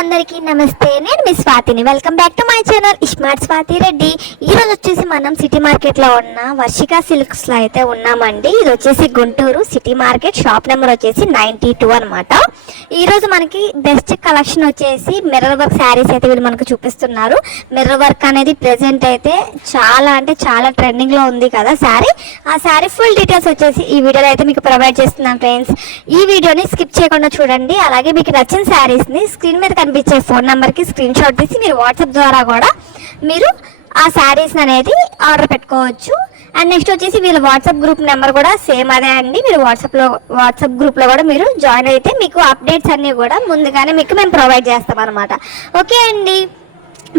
అందరికీ నమస్తే. నేను మీ స్వాతిని. Welcome back to my channel smart Swathi Reddy. ఈ రోజు వచ్చేసి మనం సిటీ మార్కెట్ లో ఉన్న వర్షిక సిల్క్స్ లో అయితే ఉన్నామండి. ఇది వచ్చేసి Guntur city market, shop number వచ్చేసి 92 అనమాట. ఈ రోజు మనకి బెస్ట్ కలెక్షన్ వచ్చేసి మిర్రర్ వర్క్ శారీస్ అయితే వీళ్ళు మనకు చూపిస్తున్నారు. మిర్రర్ వర్క్ అనేది ప్రెసెంట్ అయితే చాలా అంటే చాలా ట్రెండింగ్ లో ఉంది కదా శారీ. ఆ శారీ ఫుల్ డీటెయిల్స్ వచ్చేసి ఈ వీడియోలో అయితే మీకు ప్రొవైడ్ చేస్తున్నాను ఫ్రెండ్స్. ఈ వీడియోని స్కిప్ చేయకుండా చూడండి. అలాగే మీకు నచ్చిన శారీస్ ని స్క్రీన్ మీద కనిపించే ఫోన్ నెంబర్ కి స్క్రీన్ షాట్ తీసి మీరు వాట్సాప్ ద్వారా కూడా మీరు ఆ శారీస్ అనేది ఆర్డర్ పెట్టుకోవచ్చు. అండ్ నెక్స్ట్ వచ్చేసి వీళ్ళ వాట్సాప్ గ్రూప్ నెంబర్ కూడా సేమ్ అదే అండి. మీరు వాట్సాప్ గ్రూప్ లో కూడా మీరు జాయిన్ అయితే మీకు అప్డేట్స్ అన్ని కూడా ముందుగానే మీకు మేము ప్రొవైడ్ చేస్తాం అనమాట. ఓకే అండి,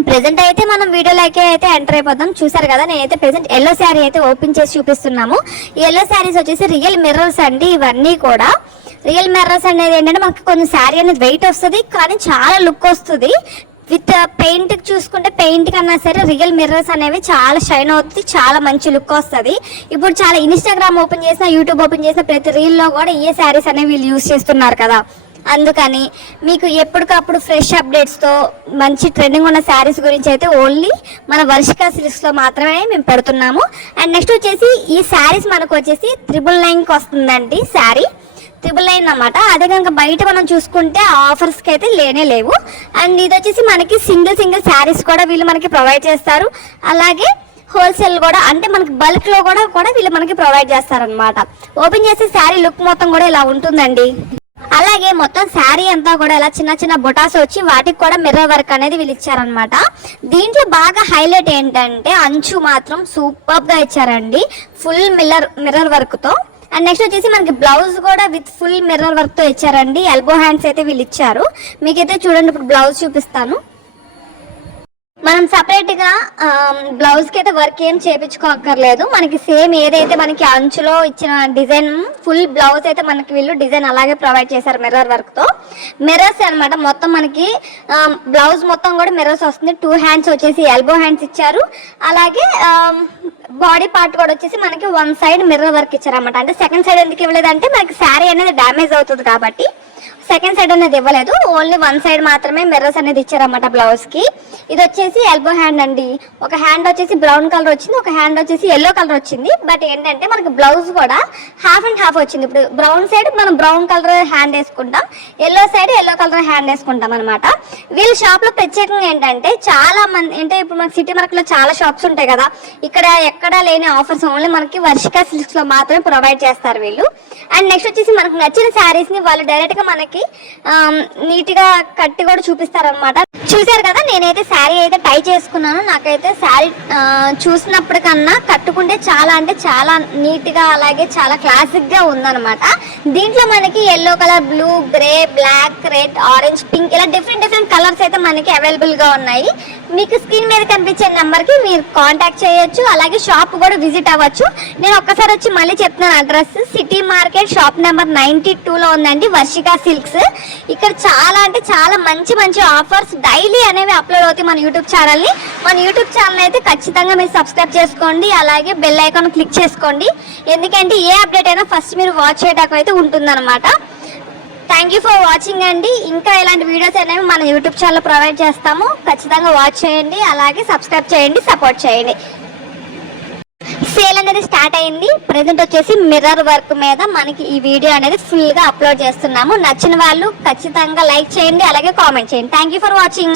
ప్రెసెంట్ అయితే మనం వీడియోలోకి అయితే ఎంటర్ అయిపోతాం. చూసారు కదా, నేనైతే ప్రెసెంట్ ఎల్లో శారీ అయితే ఓపెన్ చేసి చూపిస్తున్నాము. ఈ ఎల్లో శారీస్ వచ్చేసి రియల్ మిర్రర్స్ అండి. ఇవన్నీ కూడా రియల్ మిర్రర్స్ అనేది ఏంటంటే మనకి కొంచెం శారీ అనేది వెయిట్ వస్తుంది, కానీ చాలా లుక్ వస్తుంది. విత్ పెయింట్ చూసుకుంటే పెయింట్ కన్నా సరే రియల్ మిర్రర్స్ అనేవి చాలా షైన్ అవుతుంది, చాలా మంచి లుక్ వస్తుంది. ఇప్పుడు చాలా ఇన్స్టాగ్రామ్ ఓపెన్ చేసిన, యూట్యూబ్ ఓపెన్ చేసిన ప్రతి రీల్లో కూడా ఈ శారీస్ అనేవి వీళ్ళు యూజ్ చేస్తున్నారు కదా. అందుకని మీకు ఎప్పటికప్పుడు ఫ్రెష్ అప్డేట్స్తో మంచి ట్రెండింగ్ ఉన్న శారీస్ గురించి అయితే ఓన్లీ మన వర్షిక సిల్క్స్లో మాత్రమే మేము పెడుతున్నాము. అండ్ నెక్స్ట్ వచ్చేసి ఈ శారీస్ మనకు వచ్చేసి 999కి వస్తుందండి. శారీ 999 అన్నమాట. అదే కనుక బయట మనం చూసుకుంటే ఆఫర్స్కి అయితే లేనే లేవు. అండ్ ఇది వచ్చేసి మనకి సింగిల్ శారీస్ కూడా వీళ్ళు మనకి ప్రొవైడ్ చేస్తారు. అలాగే హోల్సేల్ కూడా, అంటే మనకి బల్క్లో కూడా వీళ్ళు మనకి ప్రొవైడ్ చేస్తారనమాట. ఓపెన్ చేసే శారీ లుక్ మొత్తం కూడా ఇలా ఉంటుందండి. అలాగే మొత్తం శారీ అంతా కూడా ఇలా చిన్న బొటాస్ వచ్చి వాటికి కూడా మిర్రర్ వర్క్ అనేది వీళ్ళు ఇచ్చారనమాట. దీంట్లో బాగా హైలైట్ ఏంటంటే అంచు మాత్రం సూపర్ గా ఇచ్చారండి, ఫుల్ మిర్రర్ వర్క్ తో. అండ్ నెక్స్ట్ వచ్చేసి మనకి బ్లౌజ్ కూడా విత్ ఫుల్ మిర్రర్ వర్క్ తో ఇచ్చారండి. ఎల్బో హ్యాండ్స్ అయితే వీళ్ళు ఇచ్చారు. మీకైతే చూడండి, ఇప్పుడు బ్లౌజ్ చూపిస్తాను. మనం సపరేట్ గా బ్లౌజ్ కి అయితే వర్క్ ఏం చేయించుకోక్కర్లేదు. మనకి సేమ్ ఏదైతే మనకి అంచులో ఇచ్చిన డిజైన్ ఫుల్ బ్లౌజ్ అయితే మనకి వీళ్ళు డిజైన్ అలాగే ప్రొవైడ్ చేశారు మిర్రర్ వర్క్ తో. మిర్రర్స్ అనమాట మొత్తం మనకి బ్లౌజ్ మొత్తం కూడా మిర్రర్స్ వస్తుంది. 2 హ్యాండ్స్ వచ్చేసి ఎల్బో హ్యాండ్స్ ఇచ్చారు. అలాగే బాడీ పార్ట్ కూడా వచ్చేసి మనకి 1 సైడ్ మిర్రర్ వర్క్ ఇచ్చారన్నమాట. అంటే సెకండ్ సైడ్ ఎందుకు ఇవ్వలేదంటే మనకి శారీ అనేది డ్యామేజ్ అవుతుంది కాబట్టి సెకండ్ సైడ్ అనేది ఇవ్వలేదు. ఓన్లీ 1 సైడ్ మాత్రమే మిర్రర్స్ అనేది ఇచ్చారన్నమాట బ్లౌజ్ కి. ఇది వచ్చేసి ఎల్బో హ్యాండ్ అండి. ఒక హ్యాండ్ వచ్చేసి బ్రౌన్ కలర్ వచ్చింది, ఒక హ్యాండ్ వచ్చేసి ఎల్లో కలర్ వచ్చింది. బట్ ఏంటంటే మనకి బ్లౌజ్ కూడా హాఫ్ అండ్ హాఫ్ వచ్చింది. ఇప్పుడు బ్రౌన్ సైడ్ మనం బ్రౌన్ కలర్ హ్యాండ్ వేసుకుంటాం, yellow side yellow colour hand వేసుకుంటాం అనమాట. వీళ్ళ షాప్ లో ప్రత్యేకంగా ఏంటంటే చాలా మంది, అంటే ఇప్పుడు మనకి సిటీ మార్కెట్ లో చాలా షాప్స్ ఉంటాయి కదా, ఇక్కడ ఎక్కడా లేని ఆఫర్స్ ఓన్లీ మనకి వర్షిక సిల్క్స్ లో మాత్రమే ప్రొవైడ్ చేస్తారు వీళ్ళు. అండ్ నెక్స్ట్ వచ్చేసి మనకు నచ్చిన శారీస్ ని వాళ్ళు డైరెక్ట్ గా మనకి నీట్ గా కట్టి కూడా చూపిస్తారనమాట. చూసారు కదా, నేనైతే శారీ అయితే టై చేసుకున్నాను. నాకైతే శారీ చూసినప్పటికన్నా కట్టుకుంటే చాలా అంటే చాలా నీట్ గా అలాగే చాలా క్లాసిక్ గా ఉందన్నమాట. దీంట్లో మనకి yellow colour, blue, grey, black, red, orange, pink ఇలా డిఫరెంట్ కలర్స్ అయితే మనకి అవైలబుల్ గా ఉన్నాయి. మీకు స్క్రీన్ మీద కనిపించే నెంబర్ కి మీరు కాంటాక్ట్ చేయొచ్చు. అలాగే షాప్ కూడా విజిట్ అవ్వచ్చు. నేను ఒక్కసారి వచ్చి మళ్ళీ చెప్తున్నాను address. City market, shop number 92 లో ఉందండి వర్షిక సిల్క్స్. ఇక్కడ చాలా అంటే చాలా మంచి ఆఫర్స్ డైలీ అనేవి అప్లోడ్ అవుతాయి మన యూట్యూబ్ ఛానల్ ని. మన యూట్యూబ్ ఛానల్ అయితే ఖచ్చితంగా మీరు సబ్స్క్రైబ్ చేసుకోండి. అలాగే బెల్ ఐకాన్ క్లిక్ చేసుకోండి. ఎందుకంటే ఏ అప్డేట్ అయినా ఫస్ట్ మీరు వాచ్ చేయడానికి అయితే ఉంటుందన్నమాట. థ్యాంక్ యూ ఫర్ వాచింగ్ అండి. ఇంకా ఇలాంటి వీడియోస్ అనేవి మన యూట్యూబ్ ఛానల్ ప్రొవైడ్ చేస్తాము. ఖచ్చితంగా వాచ్ చేయండి, అలాగే సబ్స్క్రైబ్ చేయండి, సపోర్ట్ చేయండి. సేల్ అనేది స్టార్ట్ అయింది. ప్రెసెంట్ వచ్చేసి మిర్రర్ వర్క్ మీద మనకి ఈ వీడియో అనేది ఫుల్ గా అప్లోడ్ చేస్తున్నాము. నచ్చిన వాళ్ళు ఖచ్చితంగా లైక్ చేయండి, అలాగే కామెంట్ చేయండి. Thank you for watching.